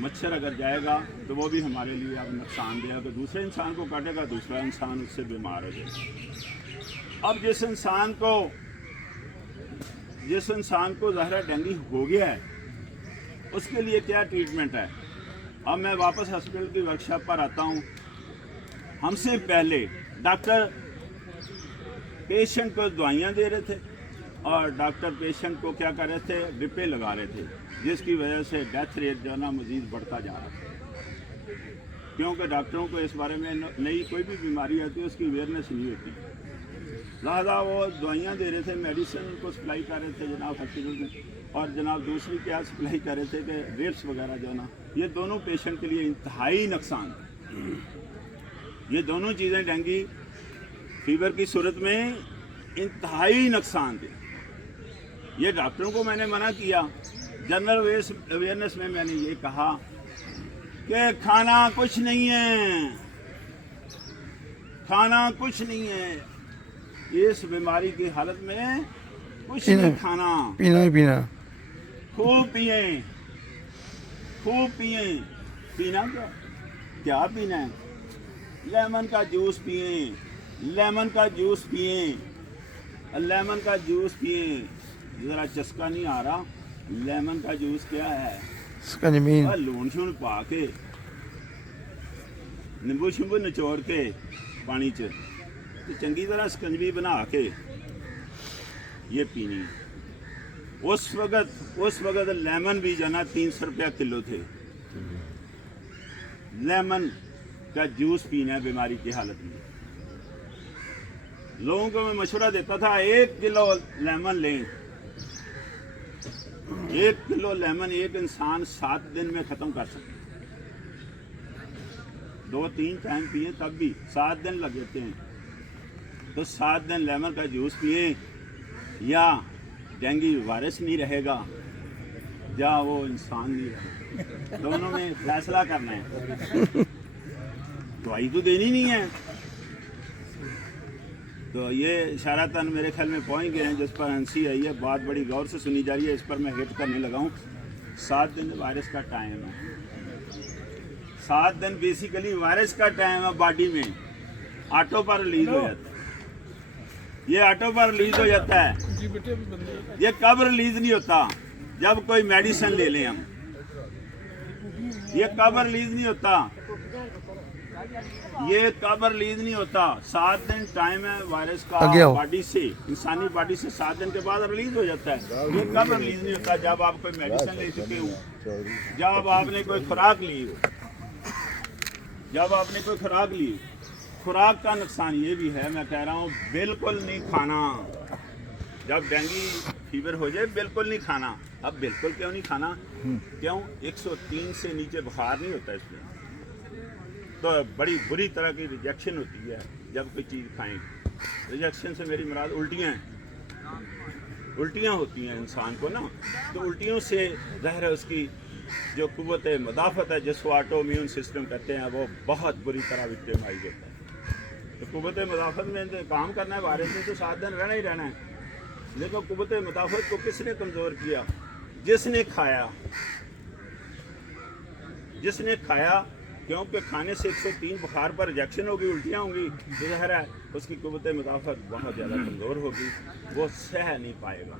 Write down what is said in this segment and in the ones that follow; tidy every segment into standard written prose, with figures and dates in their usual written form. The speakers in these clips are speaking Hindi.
मच्छर अगर जाएगा तो वो भी हमारे लिए अब नुकसान देगा, तो दूसरे इंसान को काटेगा, दूसरा इंसान उससे बीमार हो जाएगा। अब जिस इंसान को ज़ाहिर डेंगू हो गया है, उसके लिए क्या ट्रीटमेंट है। अब मैं वापस हॉस्पिटल की वर्कशॉप पर आता हूँ। हमसे पहले डॉक्टर पेशेंट को दवाइयाँ दे रहे थे और डॉक्टर पेशेंट को क्या कर रहे थे, ड्रिपें लगा रहे थे, जिसकी वजह से डेथ रेट जो है ना मज़ीद बढ़ता जा रहा था, क्योंकि डॉक्टरों को इस बारे में नई कोई भी बीमारी आती है उसकी अवेयरनेस नहीं होती। लिहाजा वो दवाइयाँ दे रहे थे, मेडिसिन को सप्लाई कर रहे थे जनाब हॉस्पिटल में, और जनाब दूसरी क्या सप्लाई कर रहे थे कि ड्रिप्स वगैरह जो ना, ये दोनों पेशेंट के लिए इंतहाई नुकसान। ये दोनों चीज़ें डेंगू फीवर की सूरत में इंतहाई नुकसान थे। ये डॉक्टरों को मैंने मना किया। जनरल अवेयरनेस में मैंने ये कहा कि खाना कुछ नहीं है, खाना कुछ नहीं है, इस बीमारी की हालत में कुछ नहीं खाना, पीना ही पीना, खूब पिए, खूब पिए। पीना क्या पीना है? लेमन का जूस पिए, लेमन का जूस पिए, लेमन का जूस पिए। ज़रा चस्का नहीं आ रहा, लेमन का जूस क्या है? लून शून पा के, नींबू शिंबू निचोड़ के पानी च तो चंगी तरह स्कंजवी बना के ये पीनी। उस वक्त लेमन भी जाना 300 रुपया किलो थे। लेमन का जूस पीना है बीमारी की हालत में। लोगों को मैं मशवरा देता था 1 किलो लेमन लें। 1 किलो लेमन एक इंसान 7 दिन में ख़त्म कर सकता है। 2-3 टाइम पिए तब भी 7 दिन लग जाते हैं। तो 7 दिन लेमन का जूस पिए, या डेंगू वायरस नहीं रहेगा या वो इंसान नहीं रहेगा, दोनों में फैसला करना है। दवाई तो देनी नहीं है। तो ये इशारतन मेरे ख्याल में पहुंच गए हैं, जिस पर हंसी आई है, बात बड़ी गौर से सुनी जा रही है, इस पर मैं हिट करने लगा हूँ। 7 दिन वायरस का टाइम है। 7 दिन बेसिकली वायरस का टाइम है। बॉडी में ऑटो पर रिलीज हो जाता है। ये ऑटो पर रिलीज हो जाता है। ये कब रिलीज नहीं होता? जब कोई मेडिसिन ले लें हम। ये कब रिलीज नहीं होता? ये कब रिलीज नहीं होता? 7 दिन टाइम है वायरस का बॉडी से, इंसानी बॉडी से 7 दिन के बाद रिलीज हो जाता है। ये कब रिलीज नहीं होता? जब आप कोई मेडिसिन ले चुके हो, जब आपने कोई खुराक ली हो, जब आपने कोई खुराक ली। खुराक का नुकसान ये भी है, मैं कह रहा हूँ बिल्कुल नहीं खाना। जब डेंगू फीवर हो जाए बिल्कुल नहीं खाना। अब बिल्कुल क्यों नहीं खाना? क्यों? 103 से नीचे बुखार नहीं होता इसमें, तो बड़ी बुरी तरह की रिजेक्शन होती है जब कोई चीज़ खाएं। रिजेक्शन से मेरी मुराद उल्टियाँ हैं। उल्टियाँ होती हैं इंसान को ना, तो उल्टियों से ज़ाहिर है उसकी जो कुव्वत मुदाफ़त है, जिसको ऑटो इम्यून सिस्टम कहते हैं, वो बहुत बुरी तरह विक्टिमाइज होता है। तो कुव्वत मुदाफ़त में काम करना है, वायरस में तो 7 दिन रहना ही रहना है। लेकिन कुव्वत मुदाफ़त को किसने कमज़ोर किया? जिसने खाया, जिसने खाया। क्योंकि खाने से 103 बुखार पर रिजेक्शन होगी, उल्टियाँ होंगी, तो ज़ाहिर है उसकी कुव्वत मुदाफ़त बहुत ज़्यादा कमज़ोर होगी, वो सह नहीं पाएगा,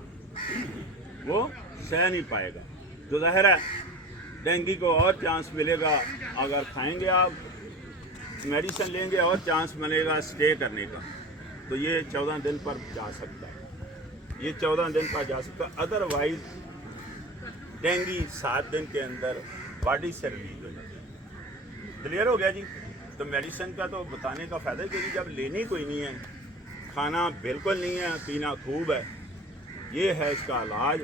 वो सह नहीं पाएगा। तो ज़ाहिर है डेंगू को और चांस मिलेगा अगर खाएंगे आप, मेडिसिन लेंगे, और चांस मिलेगा स्टे करने का। तो ये 14 दिन पर जा सकता है, ये 14 दिन पर जा सकता है। अदरवाइज डेंगू 7 दिन के अंदर बॉडी से रिलीज हो जाता है। क्लियर हो गया जी? तो मेडिसिन का तो बताने का फ़ायदा, क्योंकि जब लेनी कोई नहीं है, खाना बिल्कुल नहीं है, पीना खूब है, ये है इसका इलाज।